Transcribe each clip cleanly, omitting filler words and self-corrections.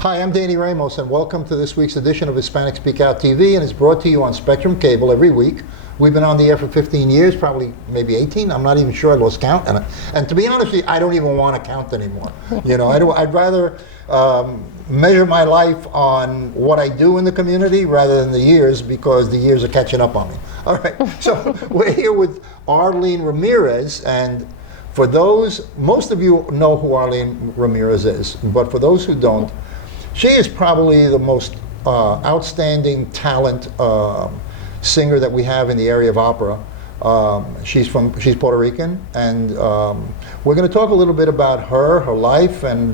Hi, I'm Danny Ramos, and welcome to this week's edition of Hispanic Speak Out TV, and it's brought to you on Spectrum Cable every week. We've been on the air for 15 years, probably maybe 18. I'm not even sure. I lost count. And to be honest with you, I don't even want to count anymore. You know, I'd rather measure my life on what I do in the community rather than the years, because the years are catching up on me. All right, so we're here with Arleen Ramirez, and for those, most of you know who Arleen Ramirez is, but for those who don't, she is probably the most outstanding talent singer that we have in the area of opera. She's Puerto Rican, and we're going to talk a little bit about her life, and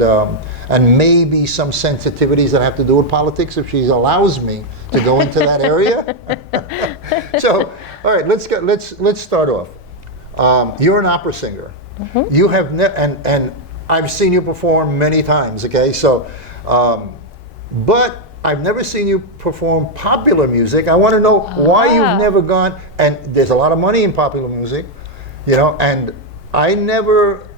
maybe some sensitivities that have to do with politics if she allows me to go into that area. So, all right, let's start off. You're an opera singer. Mm-hmm. You have and I've seen you perform many times. Okay, so. But I've never seen you perform popular music. I want to know why you've never gone, and there's a lot of money in popular music, you know, and I never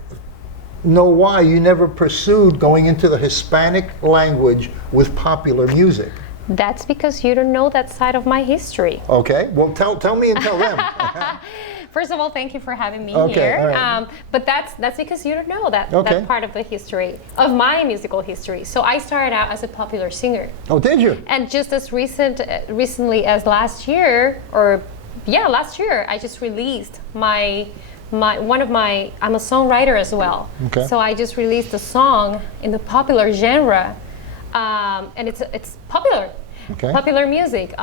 know why you never pursued going into the Hispanic language with popular music. That's because you don't know that side of my history. Okay, well tell me and tell them. First of all, thank you for having me here. Right. But that's because you don't know that part of the history, of my musical history. So I started out as a popular singer. Oh, did you? And just as recently as last year, last year, I just released I'm a songwriter as well. Okay. So I just released a song in the popular genre, and it's popular. Okay. Popular music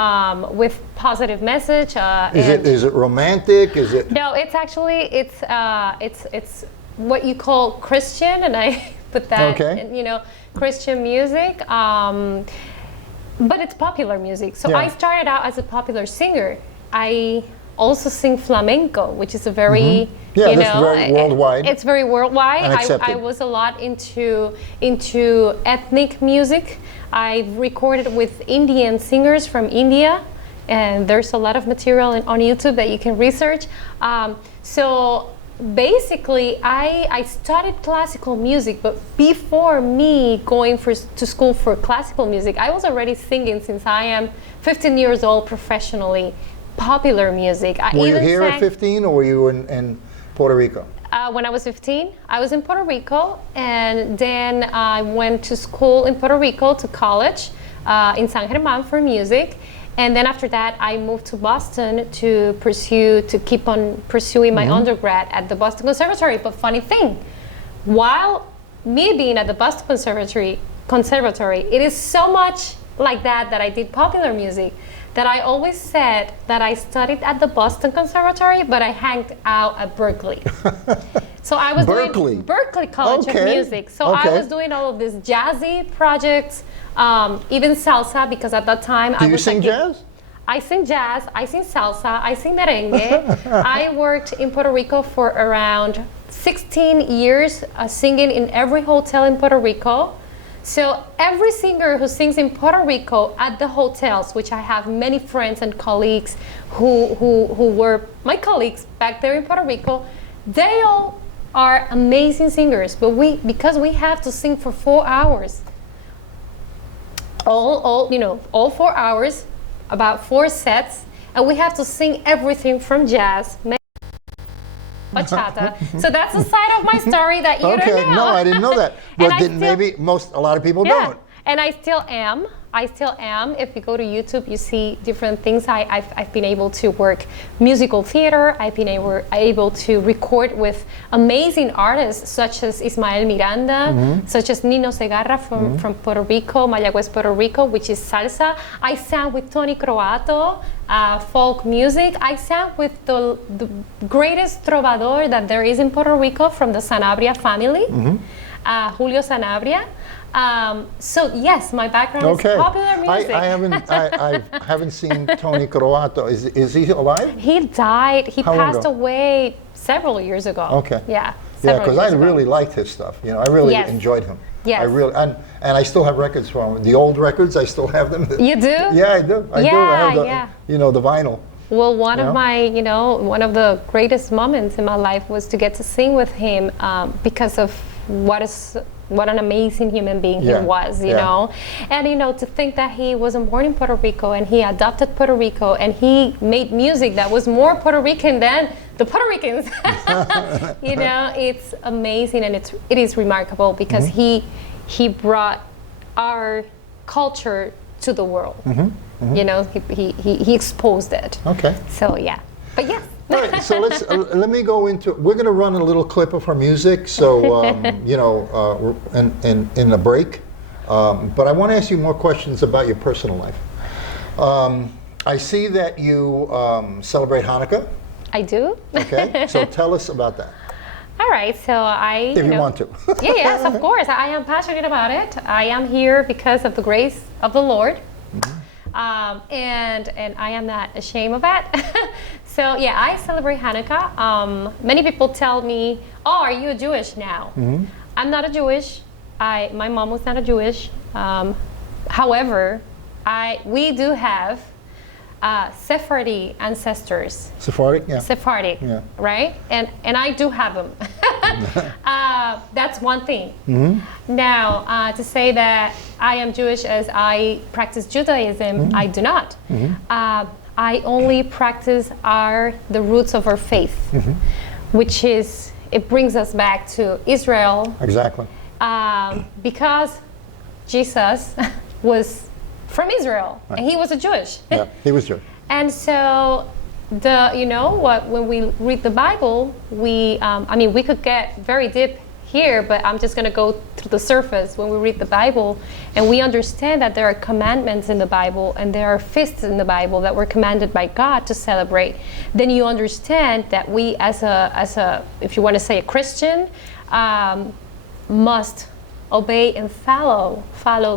with positive message. Is it romantic? Is it? No, it's actually it's what you call Christian, and I put that Christian music. But it's popular music. So I started out as a popular singer. I also sing flamenco, which is a very very worldwide. It's very worldwide. I was a lot into ethnic music. I've recorded with Indian singers from India, and there's a lot of material on YouTube that you can research. So basically, I studied classical music, but before me going to school for classical music, I was already singing since I am 15 years old professionally, popular music. Were you here at 15, or were you in Puerto Rico? When I was 15, I was in Puerto Rico, and then I went to school in Puerto Rico, to college in San Germán for music, and then after that I moved to Boston to keep on pursuing my undergrad at the Boston Conservatory. But funny thing, while me being at the Boston Conservatory, it is so much like that I did popular music, that I always said that I studied at the Boston Conservatory, but I hanged out at Berkeley. So I was doing Berkeley College of Music. So I was doing all of these jazzy projects, even salsa, because at that time Do you sing jazz? I sing jazz, I sing salsa, I sing merengue. I worked in Puerto Rico for around 16 years, singing in every hotel in Puerto Rico. So every singer who sings in Puerto Rico at the hotels, which I have many friends and colleagues who were my colleagues back there in Puerto Rico, they all are amazing singers. But because we have to sing for 4 hours, all 4 hours, about 4 sets, and we have to sing everything from jazz, bachata. So that's the side of my story that you don't know. No, I didn't know that. But a lot of people don't. And I still am. If you go to YouTube, you see different things. I've been able to work musical theater. I've been able to record with amazing artists such as Ismael Miranda, such as Nino Segarra from Puerto Rico, Mayagüez, Puerto Rico, which is salsa. I sang with Tony Croato, folk music. I sang with the greatest trovador that there is in Puerto Rico from the Sanabria family, Julio Sanabria. So yes, my background is popular music. I haven't seen Tony Croato. Is he alive? He died. He passed away several years ago. Okay. Yeah. Yeah, because I really liked his stuff. You know, I really enjoyed him. Yes. I really and I still have records from him. The old records, I still have them. You do? Yeah, I do. I have the vinyl. Well, one of the greatest moments in my life was to get to sing with him, because of what is what an amazing human being he was, you know. And you know, to think that he wasn't born in Puerto Rico and he adopted Puerto Rico and he made music that was more Puerto Rican than the Puerto Ricans. You know, it's amazing, and it is remarkable because he brought our culture to the world. You know, he exposed it. Okay. So yeah, but yes. All right, so let me go into. We're going to run a little clip of her music. So you know, in a break. But I want to ask you more questions about your personal life. I see that you celebrate Hanukkah. I do. Okay, so tell us about that. All right, so if you want to. Yes, of course. I am passionate about it. I am here because of the grace of the Lord. And I am not ashamed of that. So yeah, I celebrate Hanukkah. Many people tell me, "Oh, are you a Jewish now?" I'm not a Jewish. My mom was not a Jewish. However, we do have Sephardi ancestors. Sephardic, yeah. Sephardic, right? And I do have them. That's one thing. Now, to say that I am Jewish as I practice Judaism, I do not. I only practice the roots of our faith, which is, it brings us back to Israel. Exactly. Because Jesus was from Israel, and he was a Jewish. Yeah, he was Jewish. And so, when we read the Bible, we could get very deep here, but I'm just going to go through the surface. When we read the Bible, and we understand that there are commandments in the Bible, and there are feasts in the Bible that were commanded by God to celebrate, then you understand that we, as a, if you want to say a Christian, must obey and follow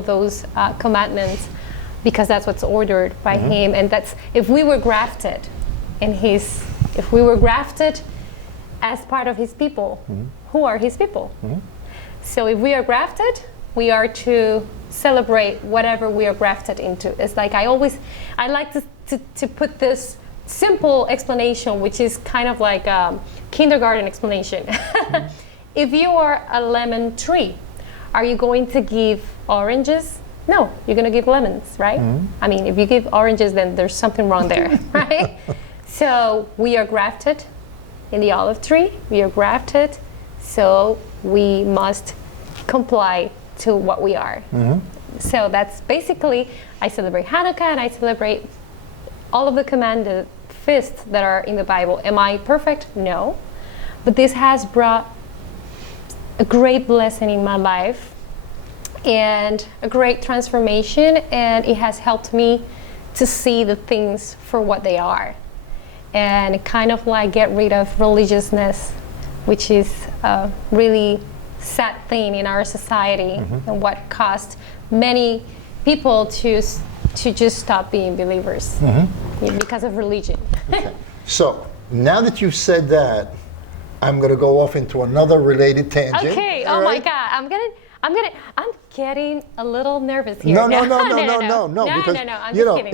those commandments, because that's what's ordered by him. And that's, if we were grafted as part of his people, who are his people? So if we are grafted, we are to celebrate whatever we are grafted into. It's like I like to put this simple explanation, which is kind of like a kindergarten explanation. If you are a lemon tree, are you going to give oranges? No, you're going to give lemons, right? I mean, if you give oranges, then there's something wrong there, right? So we are grafted in the olive tree. We are grafted, so we must comply to what we are. So that's basically, I celebrate Hanukkah, and I celebrate all of the commanded feasts that are in the Bible. Am I perfect? No. But this has brought a great blessing in my life and a great transformation, and it has helped me to see the things for what they are, and kind of like get rid of religiousness, which is a really sad thing in our society, and what caused many people to just stop being believers because of religion. Okay. So now that you've said that, I'm going to go off into another related tangent. Okay. Oh my God. I'm getting a little nervous here. No. Because I'm just kidding.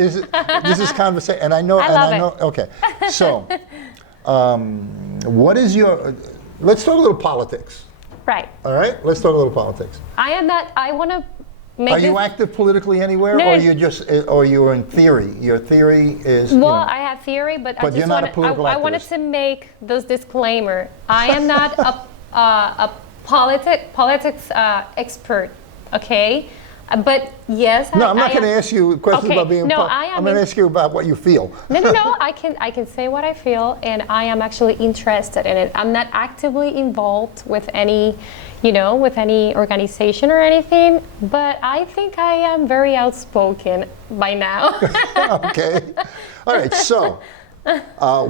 This is conversation, and I know. I love it. Okay. So, what is your? Let's talk a little politics. Right. All right. Let's talk a little politics. I want to. Are you active politically anywhere, or you just, or you're in theory? Your theory is. Well, I have theory, but I you're not a political activist. I wanted to make this disclaimer. I am not a politics expert. Okay, but yes. No, I'm not going to ask you questions about being. No, I'm going to ask you about what you feel. No. I can say what I feel, and I am actually interested in it. I'm not actively involved with any. With any organization or anything, but I think I am very outspoken by now. Okay. All right, so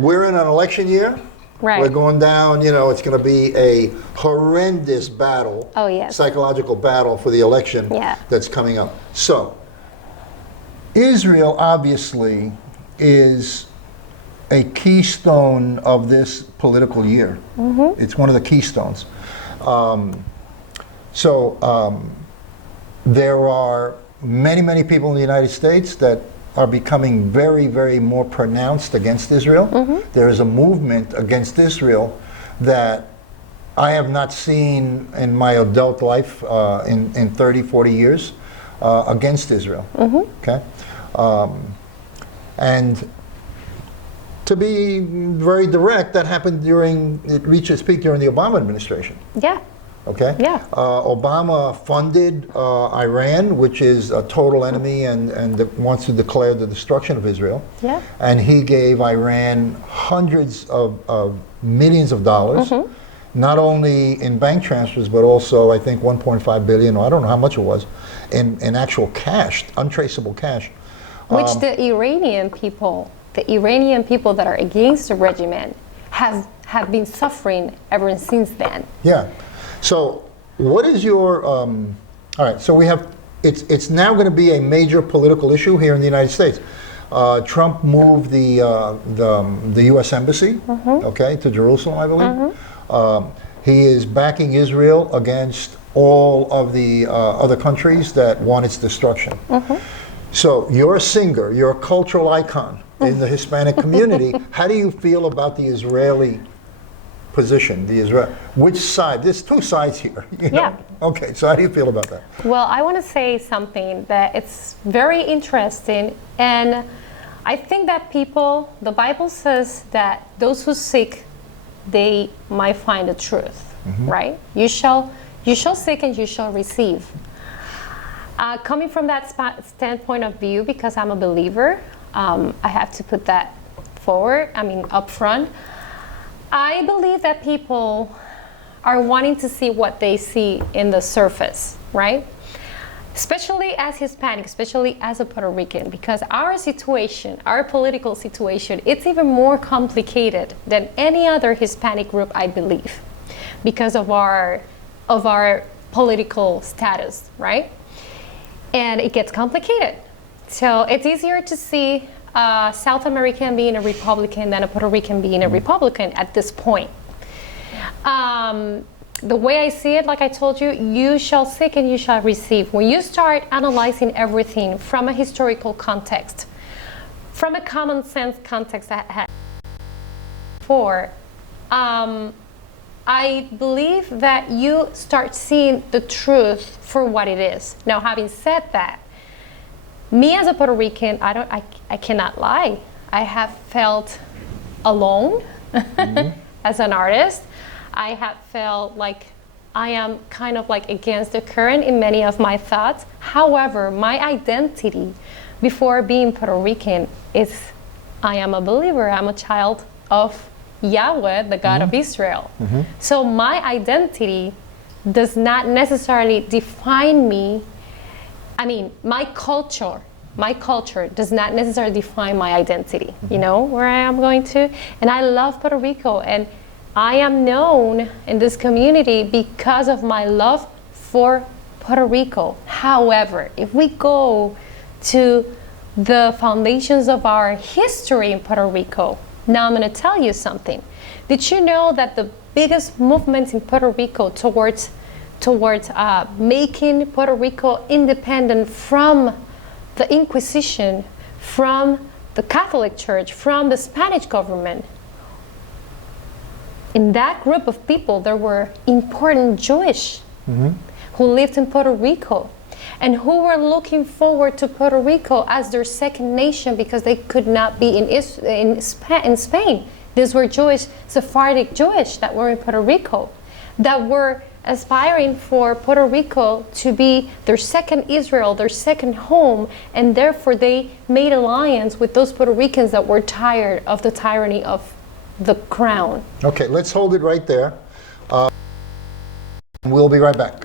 we're in an election year. Right. We're going down, it's going to be a horrendous battle. Oh, yes. Psychological battle for the election that's coming up. So, Israel obviously is a keystone of this political year. It's one of the keystones. There are many people in the United States that are becoming very, very more pronounced against Israel. There is a movement against Israel that I have not seen in my adult life in 30, 40 years against Israel. Okay? And to be very direct, that happened it reached its peak during the Obama administration. Yeah. Okay? Yeah. Obama funded Iran, which is a total enemy and wants to declare the destruction of Israel. Yeah. And he gave Iran hundreds of millions of dollars, not only in bank transfers, but also I think 1.5 billion, or I don't know how much it was, in actual cash, untraceable cash. Which the Iranian people that are against the regime have been suffering ever since then. Yeah. So what is your, all right, so we have, it's now going to be a major political issue here in the United States. Trump moved the U.S. Embassy, okay, to Jerusalem, I believe. He is backing Israel against all of the other countries that want its destruction. So you're a singer, you're a cultural icon in the Hispanic community. How do you feel about the Israeli position? Which side? There's two sides here. You know? Yeah. Okay, so how do you feel about that? Well, I want to say something that it's very interesting, and I think that the Bible says that those who seek, they might find the truth, right? You shall seek and you shall receive. Coming from that standpoint of view, because I'm a believer, I have to put that forward, up front. I believe that people are wanting to see what they see in the surface, right? Especially as Hispanic, especially as a Puerto Rican, because our situation, our political situation, it's even more complicated than any other Hispanic group, I believe, because of our political status, right? And it gets complicated. So it's easier to see a South American being a Republican than a Puerto Rican being a Republican at this point. The way I see it, like I told you, you shall seek and you shall receive. When you start analyzing everything from a historical context, from a common sense context that I had before, I believe that you start seeing the truth for what it is. Now, having said that, me as a Puerto Rican, I cannot lie. I have felt alone as an artist. I have felt like I am kind of like against the current in many of my thoughts. However, my identity before being Puerto Rican is I am a believer. I'm a child of Yahweh, the God of Israel. So my identity does not necessarily define me. My culture does not necessarily define my identity. You know where I am going to? And I love Puerto Rico, and I am known in this community because of my love for Puerto Rico. However, if we go to the foundations of our history in Puerto Rico, now I'm going to tell you something. Did you know that the biggest movement in Puerto Rico towards making Puerto Rico independent from the Inquisition, from the Catholic Church, from the Spanish government? In that group of people, there were important Jewish who lived in Puerto Rico and who were looking forward to Puerto Rico as their second nation because they could not be in Spain. These were Jewish, Sephardic Jewish that were in Puerto Rico, that were aspiring for Puerto Rico to be their second Israel, their second home, and therefore they made alliance with those Puerto Ricans that were tired of the tyranny of the crown. Okay, let's hold it right there. We'll be right back.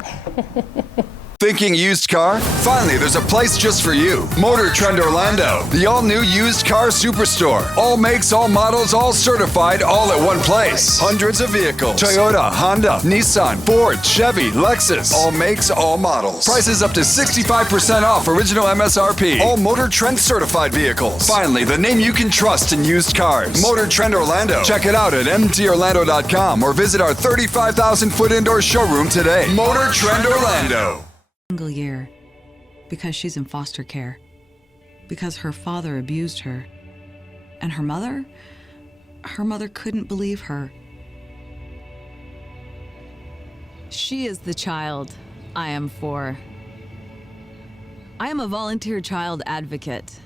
Thinking used car? Finally, there's a place just for you. Motor Trend Orlando, the all-new used car superstore. All makes, all models, all certified, all at one place. Hundreds of vehicles. Toyota, Honda, Nissan, Ford, Chevy, Lexus. All makes, all models. Prices up to 65% off original MSRP. All Motor Trend certified vehicles. Finally, the name you can trust in used cars. Motor Trend Orlando. Check it out at mtorlando.com or visit our 35,000-foot indoor showroom today. Motor Trend Orlando. Single year because she's in foster care, because her father abused her, and her mother couldn't believe her. She is the child I am for. I am a volunteer child advocate.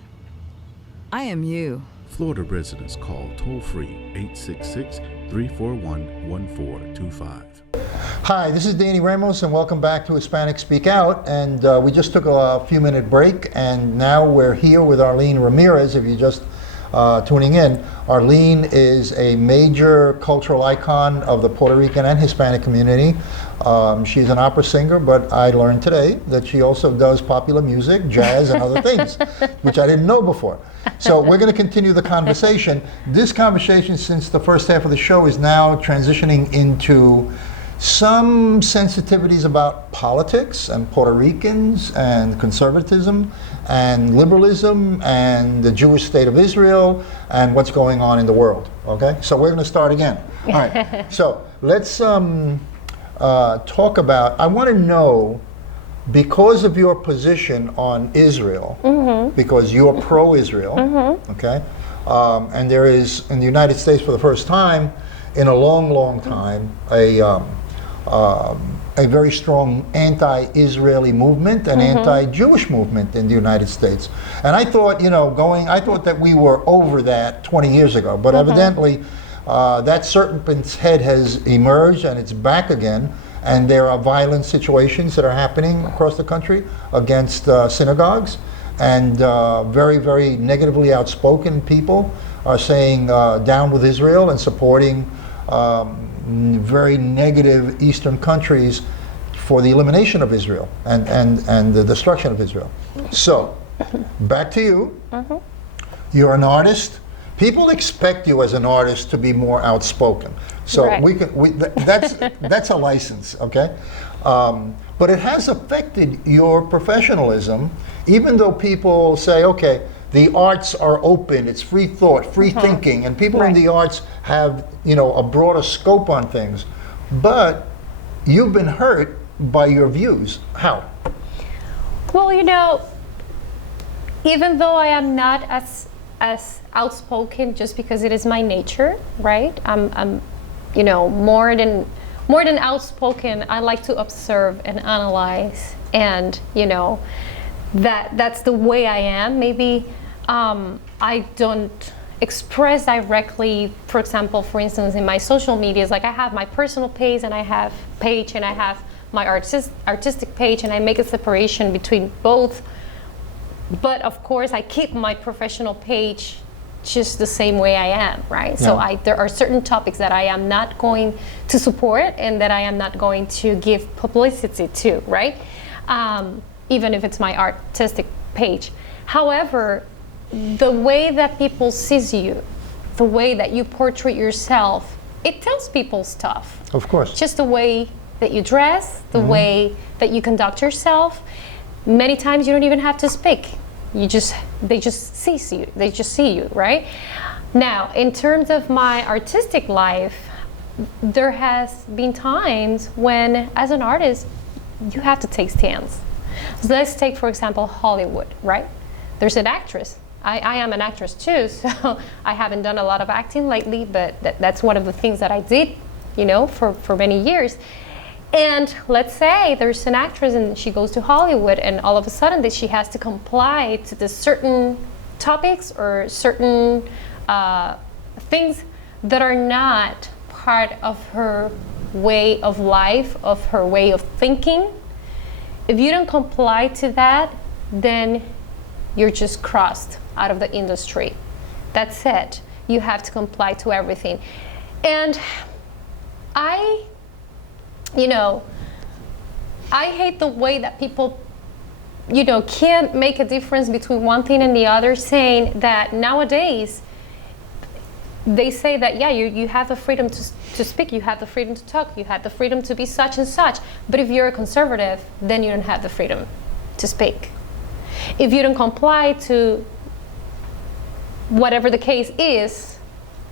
I am you. Florida residents call toll-free 866-341-1425. Hi, this is Danny Ramos, and welcome back to Hispanic Speak Out. And we just took a few-minute break, and now we're here with Arleen Ramirez. If you're just tuning in, Arleen is a major cultural icon of the Puerto Rican and Hispanic community. She's an opera singer, but I learned today that she also does popular music, jazz, and other things, which I didn't know before. So we're going to continue the conversation. This conversation, since the first half of the show, is now transitioning into some sensitivities about politics and Puerto Ricans and conservatism and liberalism and the Jewish state of Israel and what's going on in the world. Okay, so we're going to start again. All right, so let's talk about, I want to know, because of your position on Israel, because you're pro-Israel, okay, and there is, in the United States for the first time, in a long, long time, a very strong anti-Israeli movement and anti-Jewish movement in the United States. And I thought, I thought that we were over that 20 years ago, but evidently that serpent's head has emerged and it's back again. And there are violent situations that are happening across the country against synagogues, and very, very negatively outspoken people are saying down with Israel and supporting very negative Eastern countries for the elimination of Israel and the destruction of Israel. So, back to you. You're an artist. People expect you as an artist to be more outspoken. So that's a license, okay? But it has affected your professionalism, even though people say, okay, the arts are open, it's free thought, free thinking, and people in the arts have, a broader scope on things. But you've been hurt by your views. How? Well, even though I am not as outspoken, just because it is my nature, right? I'm more than outspoken. I like to observe and analyze, and that's the way I am. Maybe I don't express directly. For example, for instance, in my social medias, like I have my personal page and I have my artistic page, and I make a separation between both. But of course, I keep my professional page just the same way I am, right? Yeah. So there are certain topics that I am not going to support and that I am not going to give publicity to, right? Even if it's my artistic page. However, the way that people sees you, the way that you portray yourself, it tells people stuff. Of course. Just the way that you dress, the way that you conduct yourself. Many times you don't even have to speak. They just see you, right? Now, in terms of my artistic life, there has been times when, as an artist, you have to take stands. So let's take, for example, Hollywood, right? There's an actress. I am an actress too, so I haven't done a lot of acting lately, but that's one of the things that I did, for many years. And let's say there's an actress and she goes to Hollywood, and all of a sudden that she has to comply to the certain topics or certain things that are not part of her way of life, of her way of thinking. If you don't comply to that, then you're just crossed out of the industry. That's it. You have to comply to everything. And I hate the way that people, can't make a difference between one thing and the other, saying that nowadays, they say that, you have the freedom to speak, you have the freedom to talk, you have the freedom to be such and such. But if you're a conservative, then you don't have the freedom to speak. If you don't comply to whatever the case is,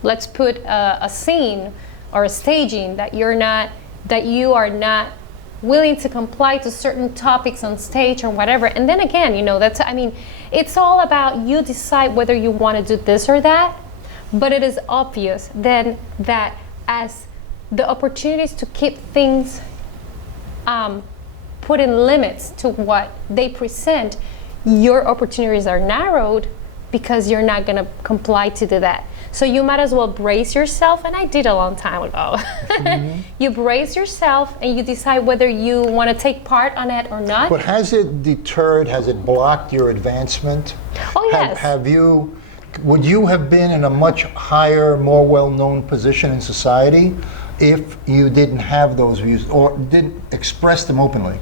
let's put a scene or a staging that you are not willing to comply to certain topics on stage or whatever. And then again, it's all about you decide whether you want to do this or that. But it is obvious then that as the opportunities to keep things put in limits to what they present, your opportunities are narrowed because you're not going to comply to do that. So you might as well brace yourself, and I did a long time ago. You brace yourself and you decide whether you want to take part on it or not. But has it deterred, has it blocked your advancement? Oh, yes. Would you have been in a much higher, more well-known position in society if you didn't have those views or didn't express them openly?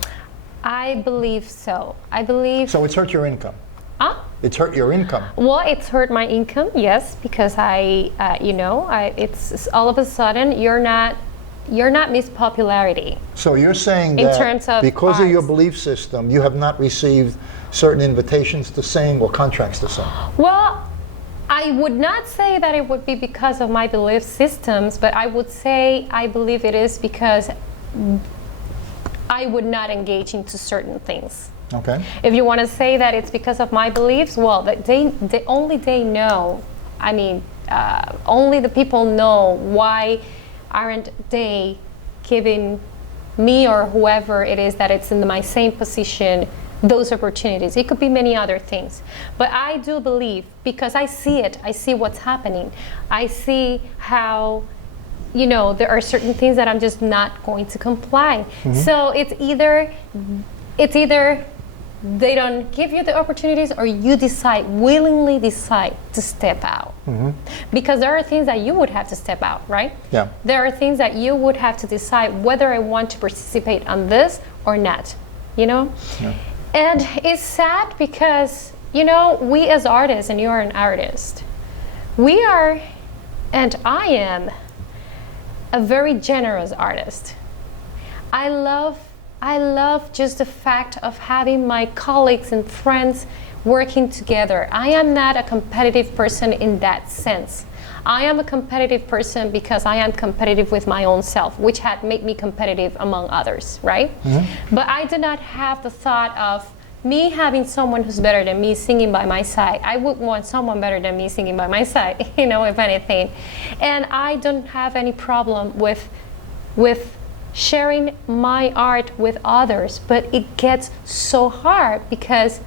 I believe so. I believe. So it's hurt your income? Huh? It's hurt your income? Well, it's hurt my income, yes, because it's all of a sudden you're not Miss Popularity. So you're saying in that terms of because arts. of your belief system, you have not received certain invitations to sing or contracts to sing? Well, I would not say that it would be because of my belief systems, but I would say I believe it is because I would not engage into certain things. Okay. If you want to say that it's because of my beliefs, well, only they know. I mean, only the people know why aren't they giving me or whoever it is that it's in my same position those opportunities. It could be many other things. But I do believe, because I see it, I see what's happening. I see how, there are certain things that I'm just not going to comply. So it's either they don't give you the opportunities or you willingly decide to step out. Because there are things that you would have to step out, right? Yeah. There are things that you would have to decide whether I want to participate on this or not, Yeah. And it's sad because, we as artists, and you are an artist, we are, and I am, a very generous artist. I love just the fact of having my colleagues and friends working together. I am not a competitive person in that sense. I am a competitive person because I am competitive with my own self, which had made me competitive among others, right? But I do not have the thought of me having someone who's better than me singing by my side. I would want someone better than me singing by my side, if anything. And I don't have any problem with sharing my art with others, but it gets so hard because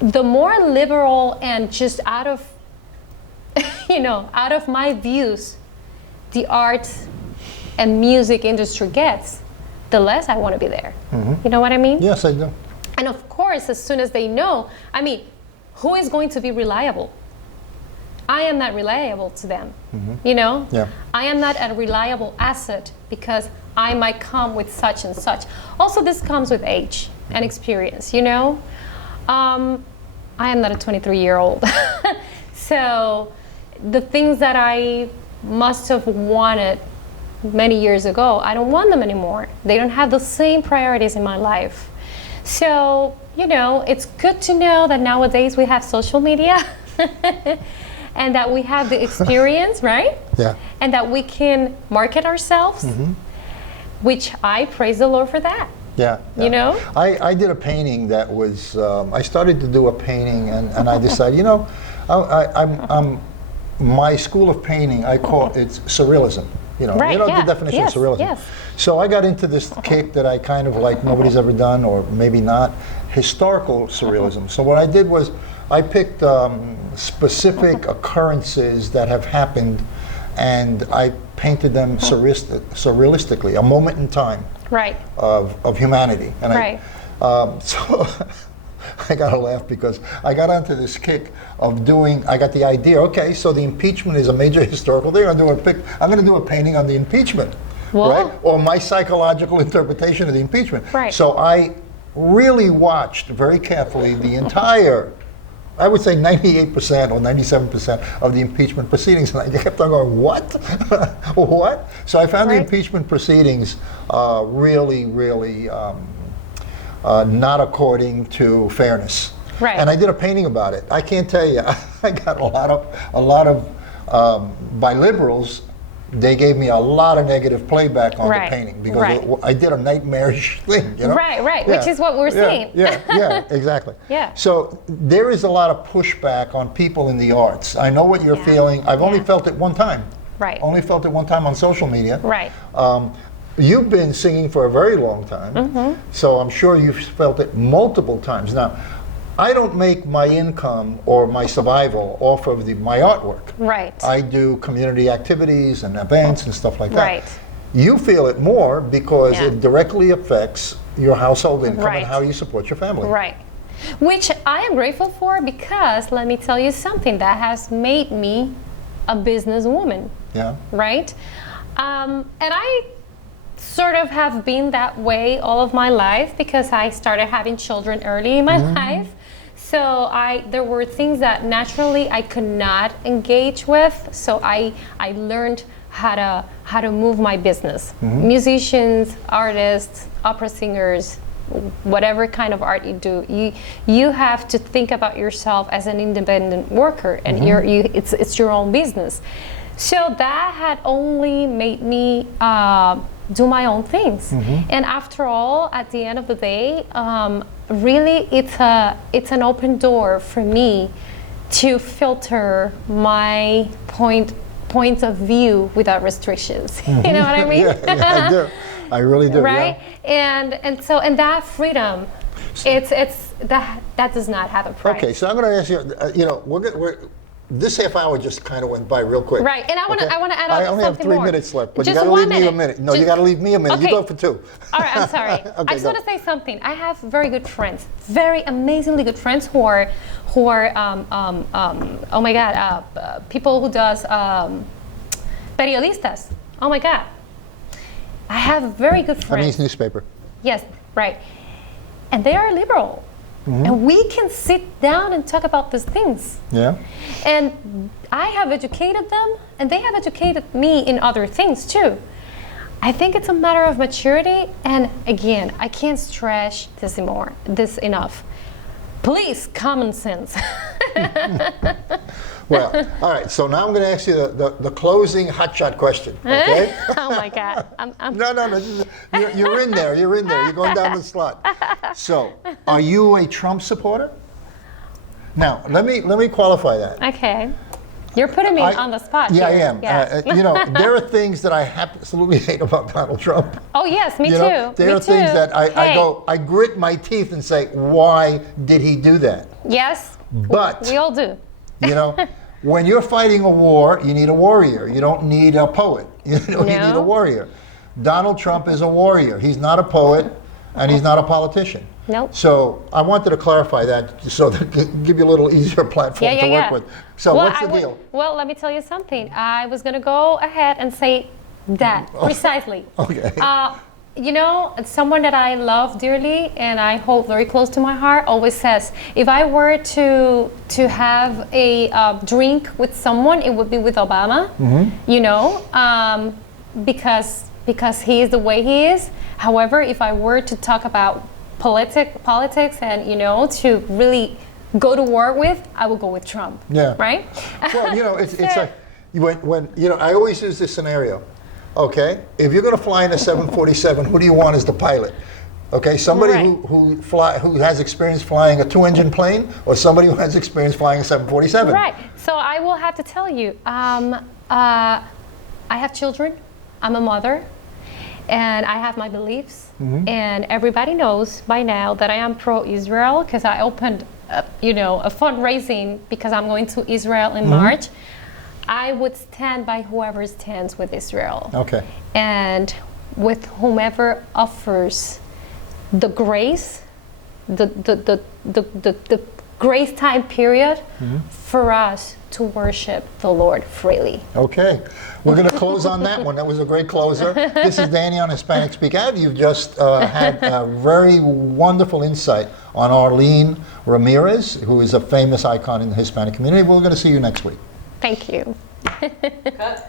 the more liberal and just out of my views the art and music industry gets, the less I want to be there. You know what I mean? Yes, I do. And of course, as soon as they know, who is going to be reliable? I am not reliable to them, Yeah. I am not a reliable asset because I might come with such and such. Also, this comes with age and experience, I am not a 23-year-old. So the things that I must have wanted many years ago, I don't want them anymore. They don't have the same priorities in my life. So, it's good to know that nowadays we have social media and that we have the experience, right? Yeah. And that we can market ourselves, which I praise the Lord for that. Yeah. I did a painting that was, I started to do a painting and I decided, I'm my school of painting, I call it surrealism. Right, the definition of surrealism. Yes. So I got into this kick that I kind of like nobody's ever done, or maybe not, historical surrealism. So what I did was I picked specific occurrences that have happened and I painted them surrealistically, a moment in time of humanity. And so I got to laugh because I got onto this kick of I got the idea, okay, so the impeachment is a major historical thing. I'm going to do a painting on the impeachment, right? Or my psychological interpretation of the impeachment. Right. So I really watched very carefully the entire, I would say 98% or 97% of the impeachment proceedings. And I kept on going, what? What? So I found the impeachment proceedings really, really not according to fairness. Right. And I did a painting about it. I can't tell you, I got a lot of by liberals, they gave me a lot of negative playback on the painting because I did a nightmarish thing, Right, which is what we're seeing. Yeah, exactly. Yeah. So there is a lot of pushback on people in the arts. I know what you're feeling. I've only felt it one time. Right. Only felt it one time on social media. Right. you've been singing for a very long time, so I'm sure you've felt it multiple times. Now, I don't make my income or my survival off of my artwork. Right. I do community activities and events and stuff like that. Right. You feel it more because it directly affects your household income Right. and how you support your family. Right. Which I am grateful for, because let me tell you something that has made me a businesswoman. Yeah. Right? And I sort of have been that way all of my life, because I started having children early in my life. So there were things that naturally I could not engage with. So I learned how to move my business. Musicians, artists, opera singers, whatever kind of art you do, you have to think about yourself as an independent worker, and it's your own business. So that had only made me do my own things. And after all, at the end of the day, really it's an open door for me to filter my points of view without restrictions. You know what I mean? Yeah, I do. I really do. Right? Yeah. And that freedom, that does not have a price. Okay, so I'm going to ask you. We're this half hour just kind of went by real quick. Right, and I want to add on something more. I only have 3 minutes left, but just you got to leave me a 1 minute. No, you got to leave me a minute. Okay. You go for 2. All right, I'm sorry. Okay, I just go. want to say something. I have very good friends, very amazingly good friends who are oh my God, people who does periodistas. Oh my God. I have very good friends. That means newspaper. Yes, right. And they are liberal. And we can sit down and talk about these things. Yeah. And I have educated them, and they have educated me in other things too. I think it's a matter of maturity, and again, I can't stress this enough. Please, common sense. Well, all right. So now I'm going to ask you the closing hotshot question. Okay? Oh my God. I'm No. You're in there. You're in there. You're going down the slot. So, are you a Trump supporter? Now, let me qualify that. okay. You're putting me on the spot. Yeah, here. I am. Yes. There are things that I absolutely hate about Donald Trump. Oh yes, me You too. know, there me are things too. that Hey. I grit my teeth and say, why did he do that? Yes. But we all do. When you're fighting a war, you need a warrior. You don't need a poet. You need a warrior. Donald Trump is a warrior. He's not a poet, and he's not a politician. Nope. So I wanted to clarify that so that give you a little easier platform to work with. So what's the deal? Well, let me tell you something. I was going to go ahead and say that precisely. Okay. Someone that I love dearly and I hold very close to my heart always says, if I were to have a drink with someone, it would be with Obama. Because he is the way he is. However, if I were to talk about politics and to really go to war with, I will go with Trump. Yeah. Right? Well, it's like when I always use this scenario. Okay, if you're going to fly in a 747, who do you want as the pilot? Okay, somebody Right. who has experience flying a 2-engine plane, or somebody who has experience flying a 747. Right. So I will have to tell you, I have children. I'm a mother. And I have my beliefs, and everybody knows by now that I am pro-Israel, because I opened, a fundraising because I'm going to Israel in March. I would stand by whoever stands with Israel. Okay. And with whomever offers the grace, the grace time period for us to worship the Lord freely. Okay. We're going to close on that one. That was a great closer. This is Danny on Hispanic Speak Out. You've just had a very wonderful insight on Arleen Ramirez, who is a famous icon in the Hispanic community. We're going to see you next week. Thank you. Cut.